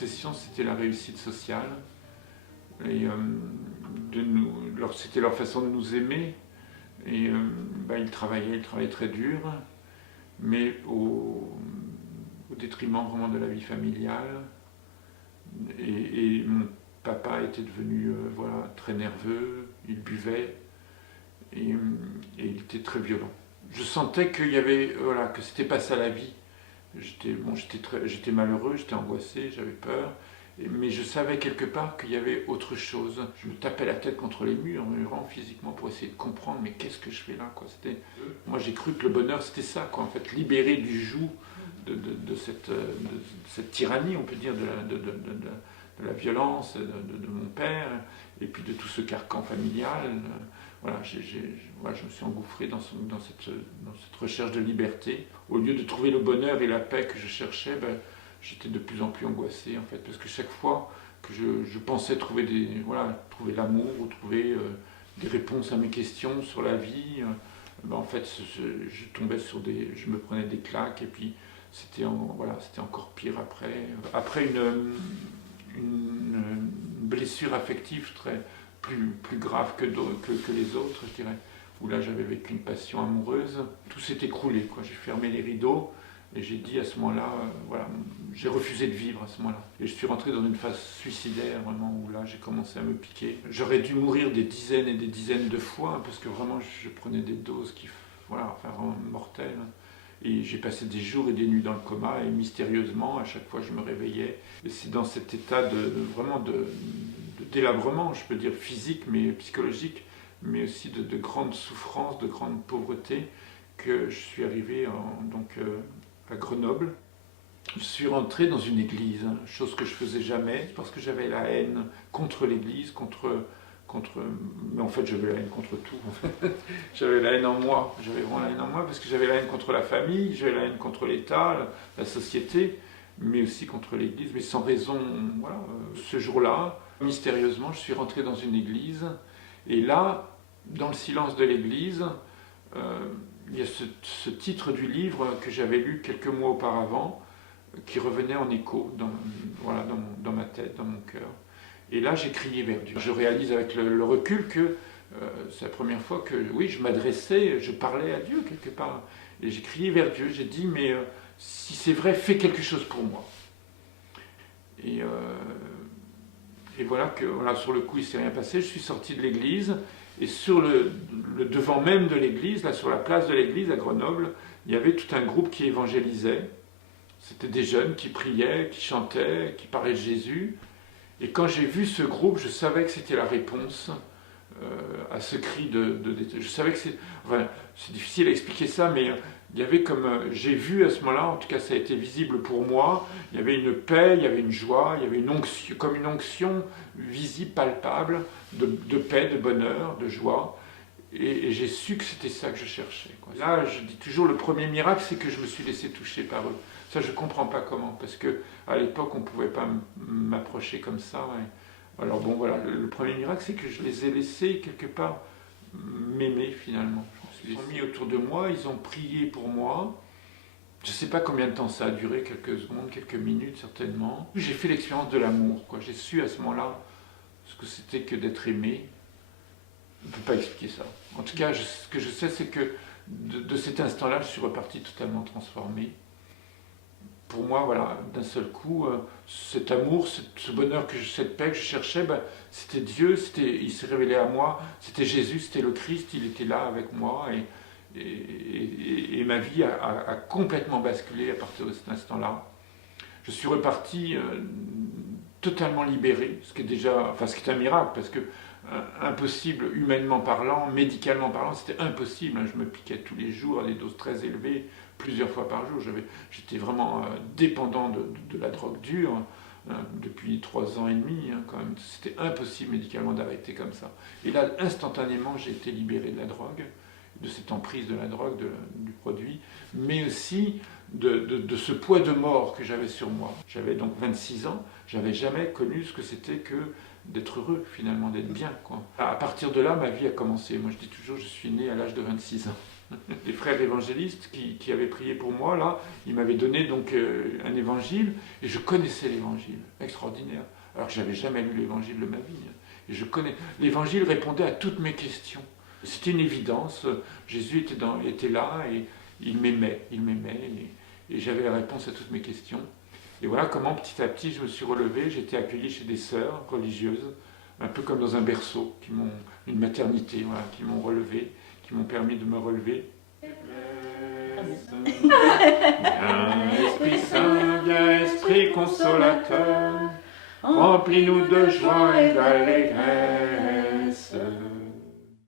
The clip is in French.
obsession, c'était la réussite sociale. Et c'était leur façon de nous aimer. Et ils travaillaient très dur, mais au détriment vraiment de la vie familiale. Et mon papa était devenu très nerveux, il buvait et il était très violent. Je sentais qu'il y avait, que c'était pas ça la vie. J'étais malheureux, j'étais angoissé, j'avais peur, mais je savais quelque part qu'il y avait autre chose. Je me tapais la tête contre les murs, vraiment physiquement, pour essayer de comprendre, mais qu'est-ce que je fais là, quoi. Moi j'ai cru que le bonheur c'était ça, quoi, en fait, libéré du joug de cette tyrannie, on peut dire, de la violence de mon père, et puis de tout ce carcan familial. Je me suis engouffré dans cette recherche de liberté. Au lieu de trouver le bonheur et la paix que je cherchais, j'étais de plus en plus angoissé, en fait, parce que chaque fois que je pensais trouver l'amour, ou trouver des réponses à mes questions sur la vie, en fait, je me prenais des claques, et puis c'était encore pire après. Après une blessure affective plus grave que les autres, je dirais, où là j'avais vécu une passion amoureuse, tout s'est écroulé, quoi. J'ai fermé les rideaux et j'ai dit à ce moment-là, j'ai refusé de vivre à ce moment-là. Et je suis rentré dans une phase suicidaire, vraiment, où là j'ai commencé à me piquer. J'aurais dû mourir des dizaines et des dizaines de fois, parce que vraiment je prenais des doses vraiment mortelles. Et j'ai passé des jours et des nuits dans le coma, et mystérieusement, à chaque fois je me réveillais. Et c'est dans cet état de délabrement, je peux dire physique, mais psychologique, mais aussi de grande souffrance, de grande pauvreté, que je suis arrivé à Grenoble. Je suis rentré dans une église, chose que je faisais jamais, parce que j'avais la haine contre l'église, mais en fait j'avais la haine contre tout. J'avais la haine en moi, j'avais vraiment la haine en moi, parce que j'avais la haine contre la famille, j'avais la haine contre l'État, la société, mais aussi contre l'église, mais sans raison. Ce jour-là, mystérieusement, je suis rentré dans une église, et là, dans le silence de l'église, il y a ce titre du livre que j'avais lu quelques mois auparavant, qui revenait en écho dans ma tête, dans mon cœur. Et là, j'ai crié vers Dieu. Je réalise avec le recul que c'est la première fois que, oui, je parlais à Dieu quelque part. Et j'ai crié vers Dieu, j'ai dit, mais si c'est vrai, fais quelque chose pour moi. Et voilà sur le coup, il ne s'est rien passé. Je suis sorti de l'église, et sur le devant même de l'église, là, sur la place de l'église à Grenoble, il y avait tout un groupe qui évangélisait. C'était des jeunes qui priaient, qui chantaient, qui parlaient de Jésus. Et quand j'ai vu ce groupe, je savais que c'était la réponse à ce cri je savais que c'est difficile à expliquer ça, mais il y avait j'ai vu à ce moment-là, en tout cas ça a été visible pour moi, il y avait une paix, il y avait une joie, il y avait une onction visible, palpable, de paix, de bonheur, de joie. Et j'ai su que c'était ça que je cherchais, quoi. Là, je dis toujours, le premier miracle, c'est que je me suis laissé toucher par eux. Ça, je ne comprends pas comment, parce qu'à l'époque, on ne pouvait pas m'approcher comme ça. Ouais. Alors le premier miracle, c'est que je les ai laissés, quelque part, m'aimer, finalement. Ils sont mis autour de moi, ils ont prié pour moi. Je ne sais pas combien de temps ça a duré, quelques secondes, quelques minutes, certainement. J'ai fait l'expérience de l'amour, quoi. J'ai su à ce moment-là ce que c'était que d'être aimé. Je ne peux pas expliquer ça. En tout cas, ce que je sais, c'est que de cet instant-là, je suis reparti totalement transformé. Pour moi, d'un seul coup, cet amour, ce bonheur, cette paix que je cherchais, c'était Dieu, il s'est révélé à moi, c'était Jésus, c'était le Christ, il était là avec moi, et ma vie a complètement basculé à partir de cet instant-là. Je suis reparti totalement libéré, ce qui est un miracle, parce que impossible, humainement parlant, médicalement parlant, c'était impossible. Je me piquais tous les jours à des doses très élevées, plusieurs fois par jour. J'étais vraiment dépendant de la drogue dure depuis 3 ans et demi, quand même. C'était impossible médicalement d'arrêter comme ça. Et là, instantanément, j'ai été libéré de la drogue, de cette emprise de la drogue, du produit, mais aussi de ce poids de mort que j'avais sur moi. J'avais donc 26 ans, j'avais jamais connu ce que c'était que d'être heureux, finalement, d'être bien, quoi. À partir de là, ma vie a commencé. Moi, je dis toujours, je suis né à l'âge de 26 ans. des frères évangélistes qui avaient prié pour moi, là, ils m'avaient donné donc un évangile, et je connaissais l'évangile, extraordinaire, alors que j'avais jamais lu l'évangile de ma vie. Et l'évangile répondait à toutes mes questions. C'était une évidence, Jésus était là, et il m'aimait, et j'avais la réponse à toutes mes questions. Et voilà comment petit à petit je me suis relevé, j'étais accueilli chez des sœurs religieuses, un peu comme dans un berceau, une maternité, voilà, qui m'ont relevé, qui m'ont permis de me relever. Viens Esprit Saint, viens Esprit consolateur, remplis-nous de joie et d'allégresse.